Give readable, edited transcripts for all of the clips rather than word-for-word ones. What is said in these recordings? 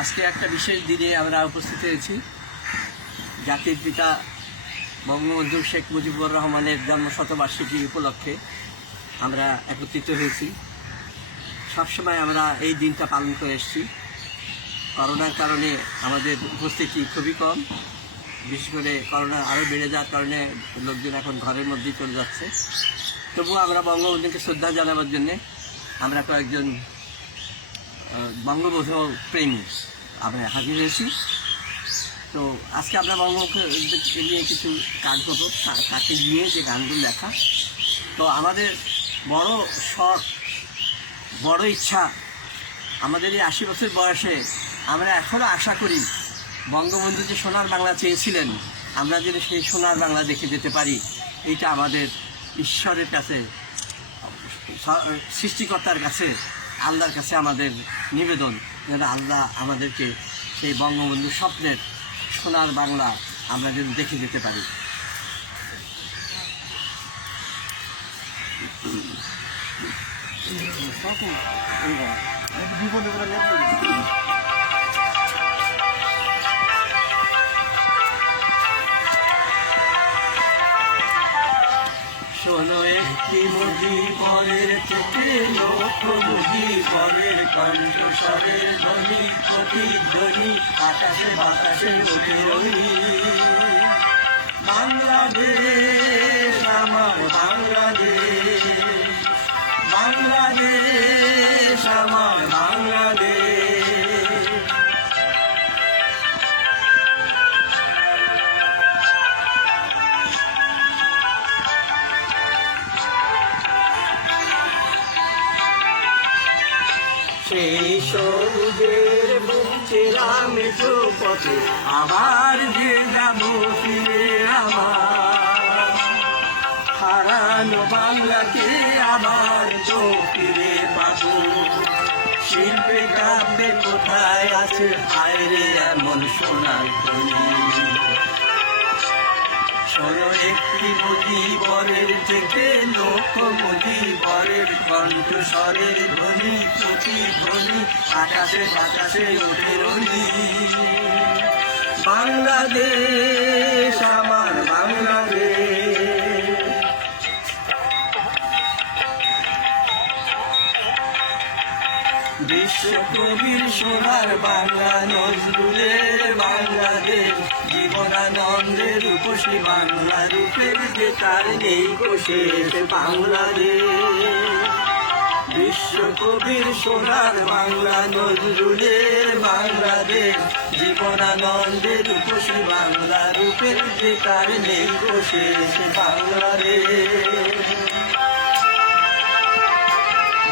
আজকে একটা বিশেষ দিনে আমরা উপস্থিত হয়েছি। জাতির পিতা বঙ্গবন্ধু শেখ মুজিবুর রহমানের জন্মশতবার্ষিকী উপলক্ষে আমরা একত্রিত হয়েছি। সবসময় আমরা এই দিনটা পালন করে এসেছি। করোনার কারণে আমাদের উপস্থিতি খুবই কম, বিশেষ করে করোনা আরও বেড়ে যাওয়ার কারণে লোকজন এখন ঘরের মধ্যেই চলে যাচ্ছে। তবুও আমরা বঙ্গবন্ধুকে শ্রদ্ধা জানাবার জন্যে আমরা কয়েকজন বঙ্গবন্ধু প্রেমী আমরা হাজির হয়েছি। তো আজকে আমরা বঙ্গবন্ধুকে নিয়ে কিছু কাজ করবো, তাকে নিয়ে যে গানগুলো লেখা। তো আমাদের বড় শখ, বড় ইচ্ছা, আমাদের এই 80 বছর বয়সে আমরা এখনও আশা করি বঙ্গবন্ধু যে সোনার বাংলা চেয়েছিলেন, আমরা যদি সেই সোনার বাংলা দেখে যেতে পারি। এইটা আমাদের ঈশ্বরের কাছে, সৃষ্টিকর্তার কাছে, আল্লাহর কাছে আমাদের নিবেদন, যেন আল্লাহ আমাদেরকে সেই বঙ্গবন্ধু স্বপ্নের সোনার বাংলা আমরা যদি দেখে যেতে পারি। শোনো একটি মুজিবরের থেকে লক্ষ মুজিবরের কণ্ঠস্বরের ধ্বনি, প্রতিধ্বনি আকাশে বাতাসে উঠে রহি। বাংলাদেশ আমার বাংলাদেশ, বাংলাদেশ আমার বাংলাদেশ। সেই সবুজের বুকেরাম পথে আবার যে যাব ফিরে আমার, হারানো বাংলাকে আবার তো ফিরে পাবো। শিল্পে কাব্যে কোথায় আছে আয়রে এমন সোনার খনি। শোনো একটি মুজিবরের থেকে লক্ষ মুজিবরের কণ্ঠস্বরের ধ্বনি, প্রতিধ্বনি আকাশে বাতাসে ওঠে রহি। বাংলাদেশ আমার বাংলাদেশ। বিশ্বকবির সোনার বাংলা, নজরুলের বাংলাদেশ, জীবনানন্দের রূপসী বাংলা, রূপের যে তার নেই কোশেষ বাংলাদেশ। বিশ্বকবির সোনার বাংলা, নজরুলের বাংলাদেশ, জীবনানন্দের রূপসী বাংলা, রূপের যে তার নেই কোশেষ বাংলাদেশ।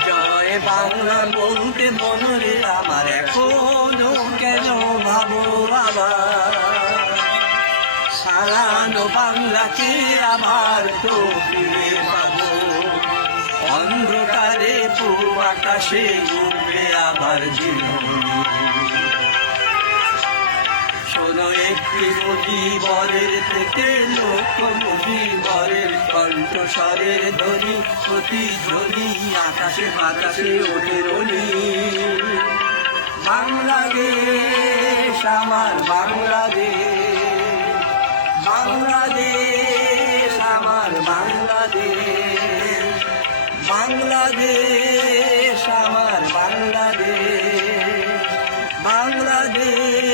জয় বাংলা বলতে মনে আমার এখনো কেন ভাবো আবার, সারানো বাংলাকে আবার তো ফিরে পাবো। অন্ধকারে পূব আকাশে উঠবে আবার জীবন। শোনো একটি মুজিবরের থেকে লক্ষ মুজিবরের কণ্ঠস্বরের ধ্বনি, প্রতিধ্বনি আকাশে বাতাসে ওঠে রহি। বাংলাদেশ আমার বাংলাদেশ, বাংলাদেশ আমার বাংলাদেশ, বাংলাদেশ আমার বাংলাদেশ, বাংলাদেশ